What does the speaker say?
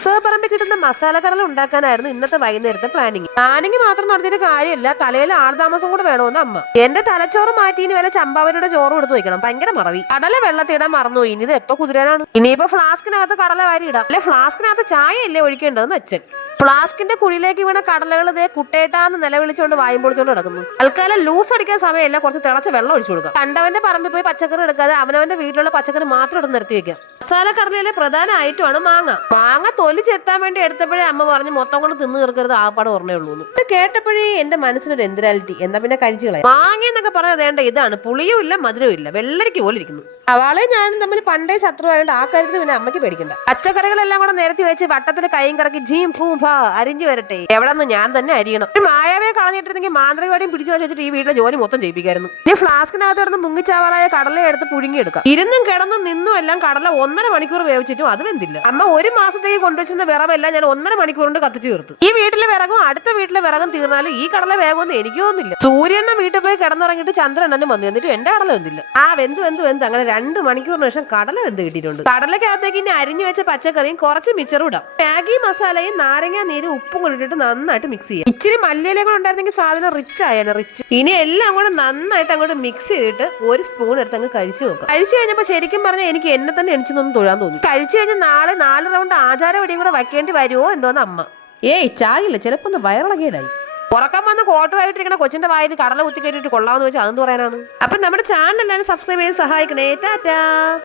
ഉത്സവപ്പറമ്പിൽ കിട്ടുന്ന മസാല കടല ഉണ്ടാക്കാനായിരുന്നു ഇന്നത്തെ വൈകുന്നേരത്തെ പ്ലാനിങ് മാത്രം നടത്തിയിട്ട് കാര്യമില്ല, തലയിൽ ആൾതാമസം കൂടെ വേണമെന്ന് അമ്മ. എന്റെ തലച്ചോറ് മാറ്റി ഇനി വല്ല ചമ്പാവരുടെ ചോറും എടുത്ത് വെക്കണം, ഭയങ്കര മറവി. കടല വെള്ളത്തിടാൻ മറന്നു, ഇനി ഇത് എപ്പോ കുതിരാനാണ്? ഇനിയിപ്പോ ഫ്ലാസ്കിനകത്ത് കടല വാരി ഇടാം, അല്ലെ ഫ്ലാസ്കിനകത്ത് ചായ അല്ലേ ഒഴിക്കേണ്ടതെന്ന് അച്ഛൻ. ഫ്ലാസ്കിന്റെ കുഴിയിലേക്ക് വീണ കടലകൾ ഇതേ കുട്ടേട്ടാന്ന് നിലവിളിച്ചോണ്ട് വായും പൊളിച്ചോണ്ട് നടക്കുന്നു. തൽക്കാലം ലൂസ് അടിക്കാൻ സമയമല്ല, കുറച്ച് തിളച്ച വെള്ളം ഒഴിച്ചു കൊടുക്കാം. കണ്ടവന്റെ പറമ്പിൽ പോയി പച്ചക്കറി എടുക്കാതെ അവനവന്റെ വീട്ടിലുള്ള പച്ചക്കറി മാത്രം എടുത്ത് നിർത്തി വെക്കാം. മസാല കടലയിലെ പ്രധാന ഐറ്റമാണ് മാങ്ങ തൊലി ചെത്താൻ വേണ്ടി എടുത്തപ്പോഴേ അമ്മ പറഞ്ഞു മൊത്തം കൊണ്ട് തിന്നു തീർക്കരുത്, ആപ്പാട് ഓർമ്മേ ഉള്ളൂ. ഇത് കേട്ടപ്പോഴേ എന്റെ മനസ്സിനൊരു എന്തിനാലിറ്റി, എന്നാ പിന്നെ കഴിച്ചുകളെ. മാങ്ങ എന്നൊക്കെ പറഞ്ഞത് വേണ്ട ഇതാണ്, പുളിയും ഇല്ല മധുരവും ഇല്ല, വെള്ളരിക്ക് പോലെ ഇരിക്കുന്നു. അവളെ ഞാനും തമ്മിൽ പണ്ടേ ശത്രുവായോണ്ട് ആ കാര്യത്തിൽ പിന്നെ അമ്മയ്ക്ക് പേടിക്കണ്ട. പച്ചക്കറികളെല്ലാം കൂടെ നിരത്തി വെച്ച് വട്ടത്തിൽ കൈയും കറക്കി ജീം ഭൂ ഭാ അരിഞ്ഞു വരട്ടെ. എവിടെന്ന് ഞാൻ തന്നെ അരിയണം. ഒരു മായാവയെ കളഞ്ഞിട്ടിരുന്നെങ്കിൽ മാന്ത്രികവാടിയും പിടിച്ചു വെച്ചിട്ട് ഈ വീട്ടിലെ ജോലി മൊത്തം ചെയ്യിപ്പിക്കായിരുന്നു. ഈ ഫ്ലാസ്കിനകത്ത് കിടന്ന് മുങ്ങിച്ചാവാറായ കടല എടുത്ത് പുഴുങ്ങിയെടുക്കാം. ഇരുന്നും കിടന്നും നിന്നും എല്ലാം കടല 1.5 മണിക്കൂർ വേവിച്ചിട്ടും അത് വെന്തില്ല. അമ്മ ഒരു മാസത്തേക്ക് കൊണ്ടുവച്ചിരുന്ന വിറവെല്ലാം ഞാൻ 1.5 മണിക്കൂർ കൊണ്ട് കത്തിച്ചു തീർത്തു. ഈ വീട്ടിലെ വിറകും അടുത്ത വീട്ടിലെ വിറകും തീർന്നാലും ഈ കടല വേഗമൊന്നും എനിക്ക് തോന്നുന്നില്ല. സൂര്യണ്ണ വീട്ടിൽ പോയി കിടന്നിറങ്ങിയിട്ട് ചന്ദ്രണ്ണനും വന്നു, എന്നിട്ട് എന്റെ കടല വെന്തില്ല. ആ വെന്ത് അങ്ങനെ 2 മണിക്കൂറിന് ശേഷം കടല വെന്ത് കിട്ടിയിട്ടുണ്ട്. കടലക്കകത്തേക്ക് ഇനി അരിഞ്ഞു വെച്ച പച്ചക്കറിയും കുറച്ച് മിച്ചറും ഇടാം. മാഗി മസാലയും നാരങ്ങ നീരും ഉപ്പും കൂടി ഇട്ടിട്ട് നന്നായിട്ട് മിക്സ് ചെയ്യാം. ഇച്ചിരി മല്ലിയില കൂടെ ഉണ്ടായിരുന്നെങ്കിൽ സാധനം റിച്ച് ആയേനെ, റിച്ച്. ഇനി എല്ലാം കൂടെ നന്നായിട്ട് അങ്ങോട്ട് മിക്സ് ചെയ്തിട്ട് ഒരു സ്പൂൺ എടുത്ത് അങ്ങ് കഴിച്ചു നോക്കാം. കഴിച്ചു കഴിഞ്ഞപ്പോൾ ശരിക്കും പറഞ്ഞാൽ എനിക്ക് എന്നെ തന്നെ എണിച്ചൊന്നും തൊഴാൻ തോന്നി. കഴിച്ചു കഴിഞ്ഞാൽ നാളെ 4 റൗണ്ട് ആചാര വെടിയും കൂടെ വയ്ക്കേണ്ടി വരുമോ എന്തോന്ന് അമ്മ. ചാകില്ല, ചിലപ്പോ ഒന്ന് വയറിളകിയലായി. ഉറക്കം വന്ന് കോട്ടുമായിട്ടിരിക്കണ കൊച്ചിന്റെ വായിൽ കടല കുത്തി കയറ്റിട്ട് കൊള്ളാമെന്ന് വെച്ചാൽ അതെന്ന് പറയാനാണ്. അപ്പൊ നമ്മുടെ ചാനൽ എല്ലാവരും സബ്സ്ക്രൈബ് ചെയ്യാൻ സഹായിക്കണേ. ടാറ്റാ.